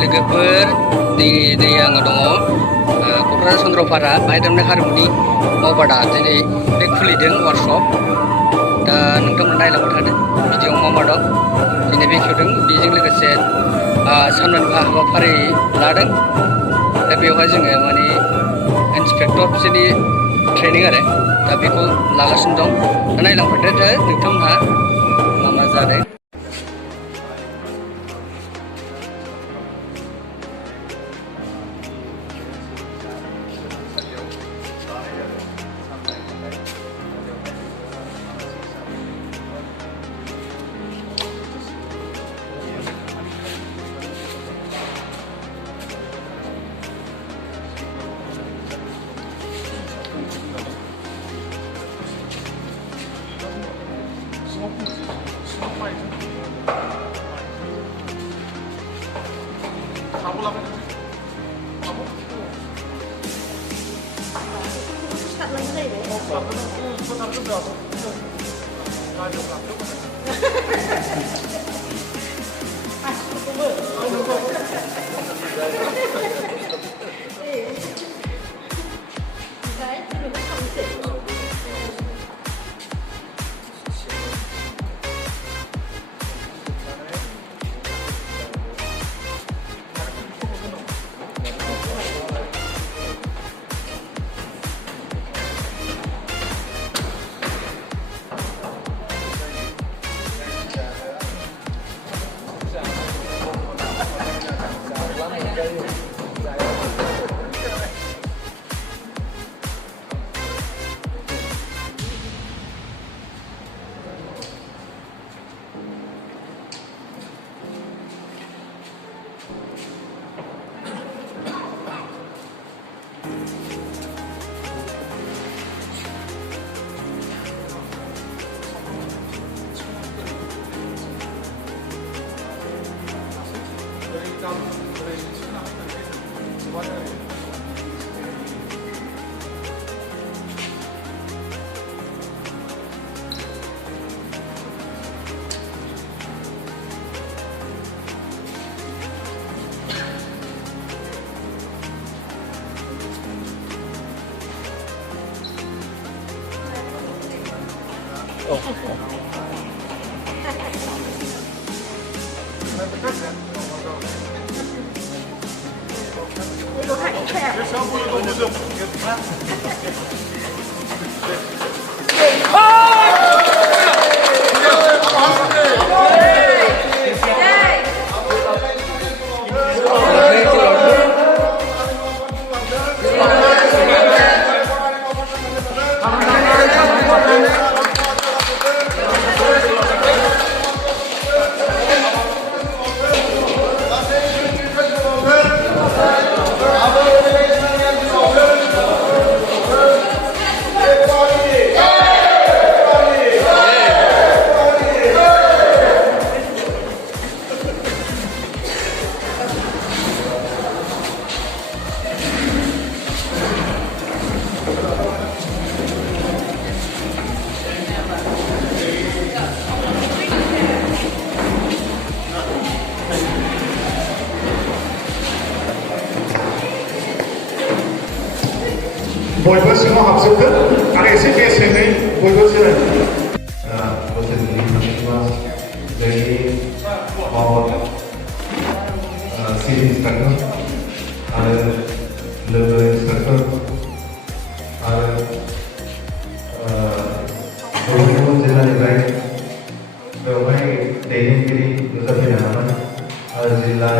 लोगोफोर दिनै आङो दङ क'क्राझार चन्द्रपारा बाहाय दामनाय हारिमुनि मावबादा दिनै बे खुलिदों वार्कशप दा नोंथांमोना नायलांबाय थादो भिडिअ'आव मा मा दं दिनै बेखेवदों बेजों लोगोसे सानमानिफा हाबाफारि लादों दा बेवहाय जोङो माने इन्सपेक्टर बिसोरनि ट्रेनिं आरो दा बेखौ लागासिनो दं दा नायलांबाय थादो नोंथांमोनहा मा मा जादों बयबो सिङाव हाबजोबदो आरो एसे बेसेनै बयबो जिरायदो बोसोरनि थाङोब्ला जोंनि मावद सिभिल इन्सपेक्टर आरो लोगो इन्सपेक्टर आरो गुबुन गुबुन जिल्लानिफ्राय बेवहाय दैदेनगिरि नुजाफैनो हानाय आरो जिल्ला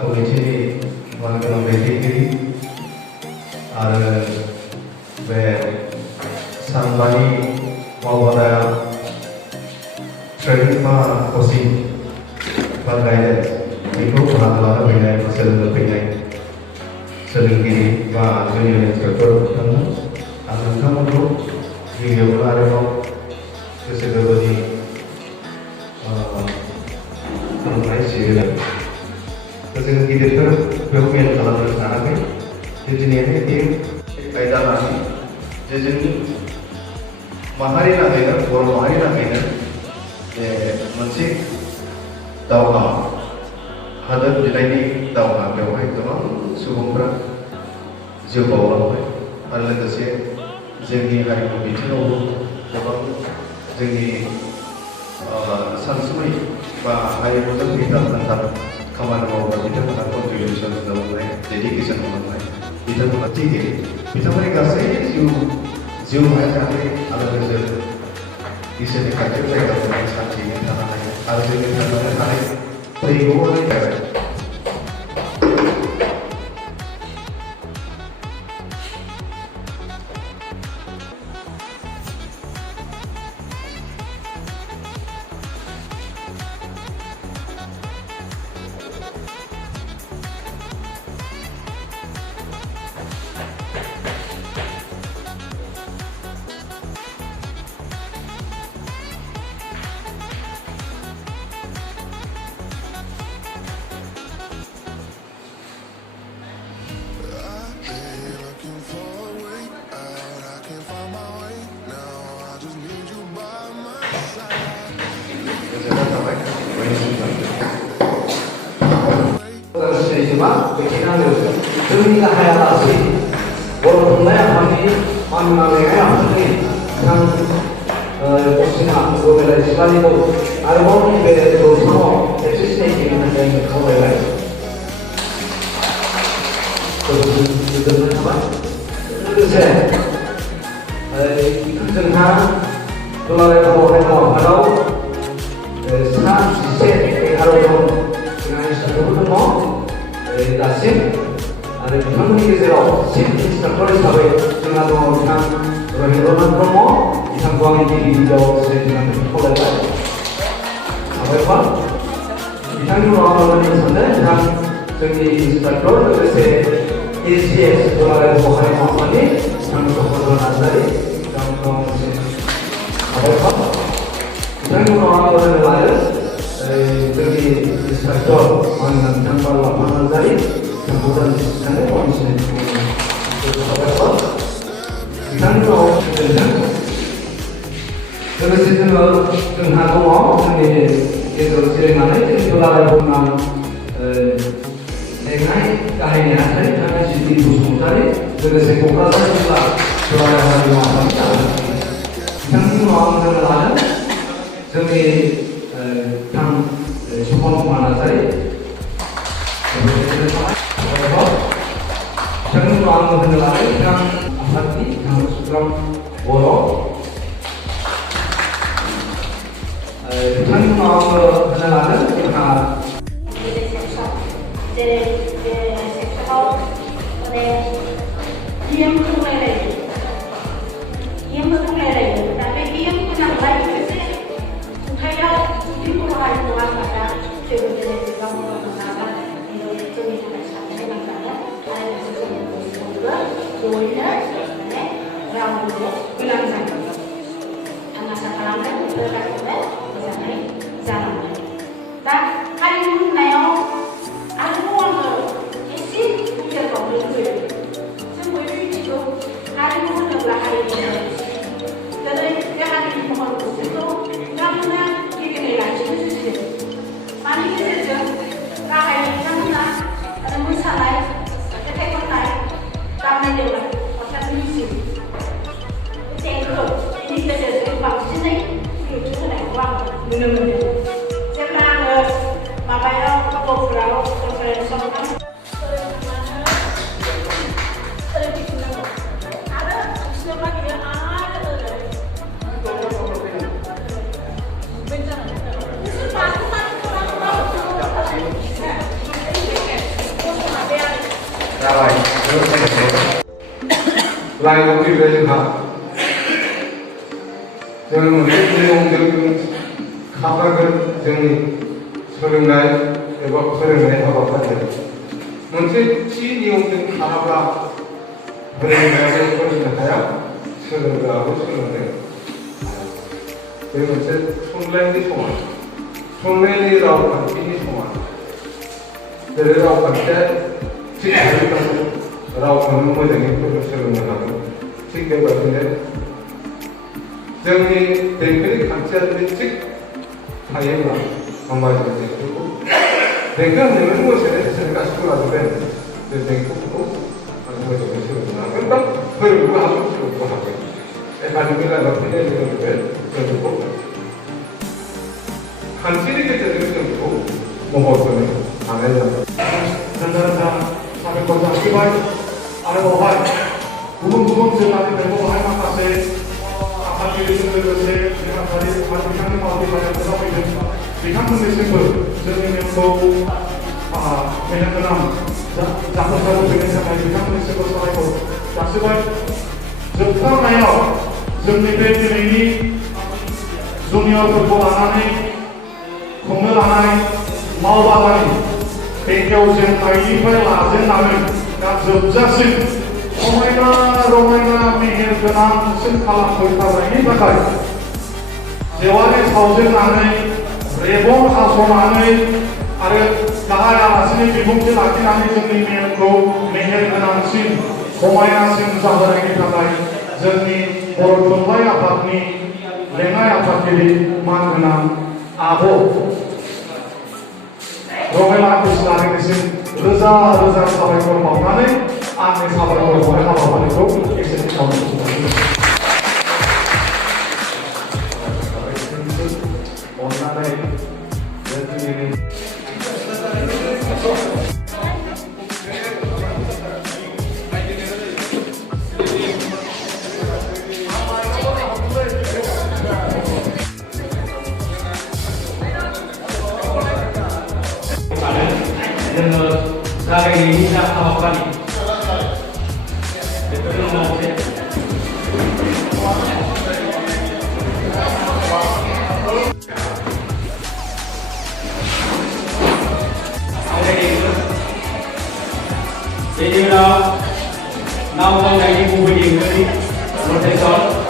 कमिटिनि मानगोनां दैदेनगिरि आरो बे सानबानि मावबादाया ट्रेनिं बा कचिं बा गाइडेन्स बेखौ बाहागो लानो फैनाय बा सोलोंनो फैनाय सोलोंगिरि बा जुनियर इन्सपेक्टर बिथांमोन आं नोंथांमोनखौ गिबियावनो आरोबाव गोसो गोरबोनि खुलुमनाय सिबियो जों गिदिरफोर बेयाव मेल खालामनो सानाखै दिनैहाय बे आयदा लानानै जे जोंनि माहारि नाङैनो बर' माहारि नाङैनो जे मोनसे दावहा हादोर बिलाइनि दावहा बेवहाय गोबां सुबुंफोरा जिउ बावलांबाय आरो लोगोसे जोंनि हारिमु बिथिङावबो गोबां जोंनि सानसुमै बा हारिमुजों फैथार खामानि मावग्रा बिथांमोना कन्ट्रिबिउसन होलांनाय डेडिकेसन होलांनाय बिथांमोना थिगे बिथांमोननि गासै जिउमाया जाहाथे आलो गोजोन इसोरनि खाथियाव जायगा मोननाय सान्थियैनो थानो हायो आरो जोंनि थांनानै थानाय फैगौआनो जाबाय जोंनि गाहाया लासै बर' थुनलाइ आफादनि मानोना लेङाइ आफादनि बिथां असिना गबिला सिख्लानिखौ आरोबाव बे जौसाङाव खेबसे सिनायथि होनो थाखाय खावलायबाय गोजोननाय थाबाय लोगोसे जोंहा दुलाराय बर' हारिमु आफादाव सा 11 जन जोंहा इन्सट्राक्टरफोर दङ दासिम आरो बिथांमोननि गेजेराव चिफ इन्सट्राक्टर हिसाबै जोंहा दङ बिथां रहिन्द्रनाथ ब्रह्म बिथांखौ आं गिबि गिबियाव सिनायथि खावलायबाय साबायखर बिथांनि उनाव आं होननो सानदों बिथां जोंनि इन्सट्राक्टर लोगोसे एसिएस दुलाराय बर' हारिमु आफादनि बिथां चक्रधर नार्जारि बिथांखौ साबायखर बिथांनि उनाव आं होनो लायो जोंनि इन्सट्राक्टर मानोना बिथां बालाप्पा नार्जारि बिथांखौ दान्दिसे कमिसन साबायखर बिथांनि उनाव लोगोसे जोंहा दङ जोंनि गेजेराव जिरायनानै जोंनि दुलाराय बुहुमनां लेङाइ गाहायनि हाथाइ बिथाङा जिबि बसुमतारि लोगोसे क'क्राझार जिल्ला दुलाराय हारिमु आफादनि बिथांनि उनाव आं होनो लादों जोंनि बिथां सुमन कुमार नार्जारि बिथांनि उनाव आं होनो लादों बिथां आफादनि बिथां सुग्राम बर' बिथांनि उनाव आङो होनो लादों जोंहा जेरै बे सेक्सनाव माने गेमखौ रायलायो दा बे गेम गोनांलाय मोनसे खुंथायाव जुदि बर' हारिमु आफादा जेबो बेलेग मावोब्ला जोंनि थाखाय साननो नांजागोन आरो जोंनि बयबो जयैनो माने रावबो गोनां जागोन आं आसा खालामदों बेफोर गासैबो मोजाङै जालांगोन दा हारिमु होननायाव आरोबाव आङो एसे बुंदेरबावनो लुबैयो जों बयबो मिथिगौ हारिमु होनोब्ला हारिनि दिनै बे हारिनि महर मुस्रिखौ बिथांमोना गेबेङै लाखिनो जुजिदों मानि गेजेरजों गाहाय बिथांमोना मोसानाय मेथाइ खननाय दामनाय देनाय अर्थात मिउजिक देंखो बेनि गेजेरजों बांसिनै गुरुत्व होनायखौ आं नुनो मोनो जेब्ला आङो माबायाव गफुराव कनफारेन्सआव फोरोंफिननांगौ आरो बिसोर नागिरो आरो जाबाय लाइनाव फैबाय जोंहा जों मोनसे नियमजों खारनांगोन जोंनि सोलोंनाय एबा फोरोंनाय हाबाफारिया मोनसे थि नियमजों खाराब्ला फोरोंनायाबो फोरोंनो हाया सोलोंग्राबो सोलोंनो बे मोनसे थुनलाइनि समान थुनलाइनि रावखान्थिनि समान जेरै रावखान्थिया थिग थायोब्लासो रावखौनो मोजाङै सोलोंनो हागोन थिग बेबायदिनो जोंनि देंखोनि खान्थिया जुदि थिग थायोब्ला होमबा जों देंखोखौ देंखो होननायनि मोसानाय जों गासिबो लाजोबबाय बे देंखोफोरखौ आरो मोसानाय सोलोंनो हागोन बा फोरोंनोबो हागोन सोलोंनोबो हागोन एकाडेमि लाइनाव फैनाय लोगो लोगो जों बेखौ खान्थिनि गेजेरजों जों बेखौ महर होनो हानाय जाबाय रोजा रोजा साबायखर जासिबाय आरो बावहाय गुबुन गुबुन जिल्लानिफ्रायबो बावहाय माखासे आफादगिरिजों लोगोसे नेहाथारि आरो बिथांनि मावगिरिफोरा फैदों बिथांमोननिसिमबो जोंनि मेलखौ मेहेरगोनां जाफुंसार होफैनायनि थाखाय बिथांमोननिसिमबो साबायखर जासिबाय जोबथारनायाव जोंनि बे दिनैनि जुनियरफोरखौ लानानै खुंनो लानाय मावबादानि बे गेवजेननायनिफ्राय लाजेननानै दा जोबजासिम समायना रमायना मेहेरगोनांसिन खालामफैथारनायनि थाखाय जेवारि सावजेननानै रेबन हास'नानै आरो गाहाय आलासिनि बिबुंथि लाखिनानै जोंनि मेलखौ मेहेरगोनांसिन समायनासिन जाहोनायनि थाखाय जोंनि बर' थुनलाइ आफादनि लेङाइ आफादगिरि मानगोनां आब' रमेला इस्लारिनिसिम रोजा रोजा साबायखर बावनानै आंनि साबायखर बावनाय हाबाफारिखौ एसेनो खालामनो अननानै जोङो जागायनायनि जा हाबाफारि बेखौ जों मावसे बेनि उनाव नाव जावनायनि गुबै देंखोनि रटेसन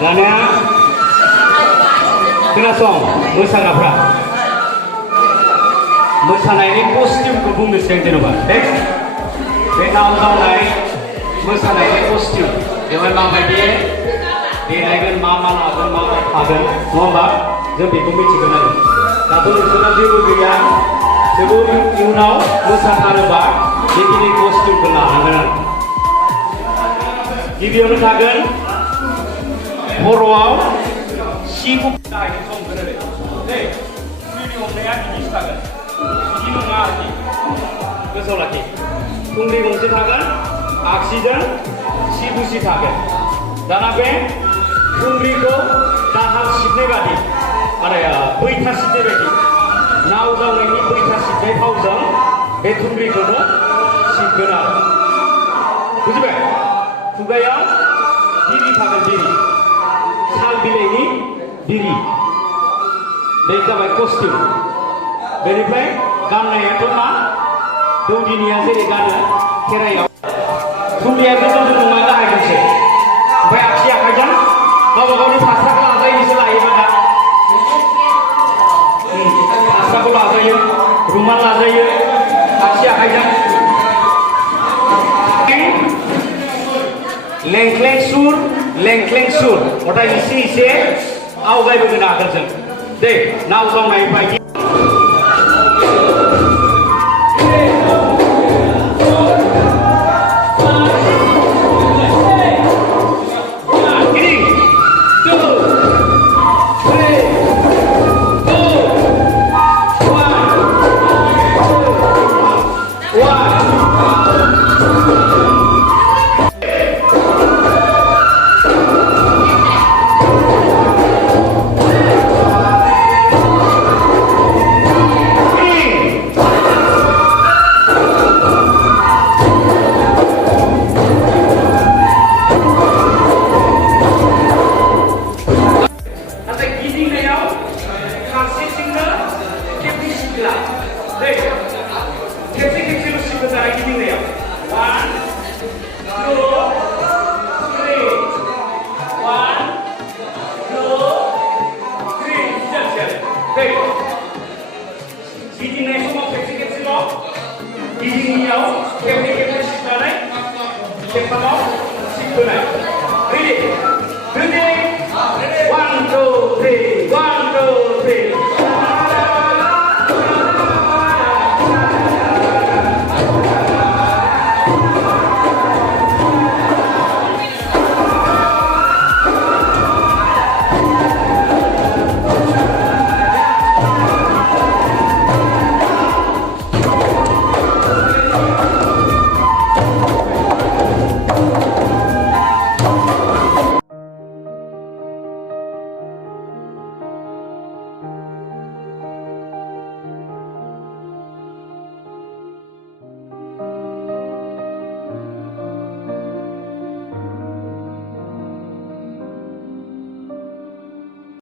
दानिया खोनासं मोसाग्राफ्रा मोसानायनि कस्टिउमखौ बुंनोसै आं जेनेबा दे बे नाव जावनाय मोसानायनि कस्टिउम बेवहाय माबायदि देलायगोन मा लागोन मा थागोन नङा होमबा जों बेखौ मिथिगोन आरो दाथ' नोंसोरना जेबो गैया जोबोर इयुनाव मोसाथारोबा बेखिनि कस्टिउमखौ लानांगोन आरो गिबियावनो थागोन खर'आव सि गुफुर गाहायजों संगोन आरो दे थुंग्रिनि हमनाया बिदिसो थागोन बिदि नङा आरोखि गोसोआव लाखि थुंग्रि गंसे थागोन आगसिजों सि गुसि थागोन दाना बे थुंग्रिखौ दाहार सिबनाय बादि आरो बैथा सिबनाय बायदि नाव जावनायनि बैथा सिबनाय फावजों बे थुंग्रिखौनो सिबगोन आरो बुजिबाय खुगायाव बिरि थागोन बिरि साल बिलाइनि बिरि बे जाबाय कस्टिउम बेनिफ्राय गाननायाथ' मा दौदिनिया जेरै गानो खेराइयाव थुंग्रिया गोजौजों नङा गाहायजोंसो ओमफ्राय आगसि आखाइजों गावबा गावनि फास्राखौ लाजायोसो लायोमोन दा फास्राखौ लाजायो रुमाल लाजायो आगसि आखाइजों लेंख्लें सुर गथाय एसे आवगायबोगोन आगोलजों दे नाव जावनाय बायदि खेबथामाव सिट होनाय रेडि 1 2 3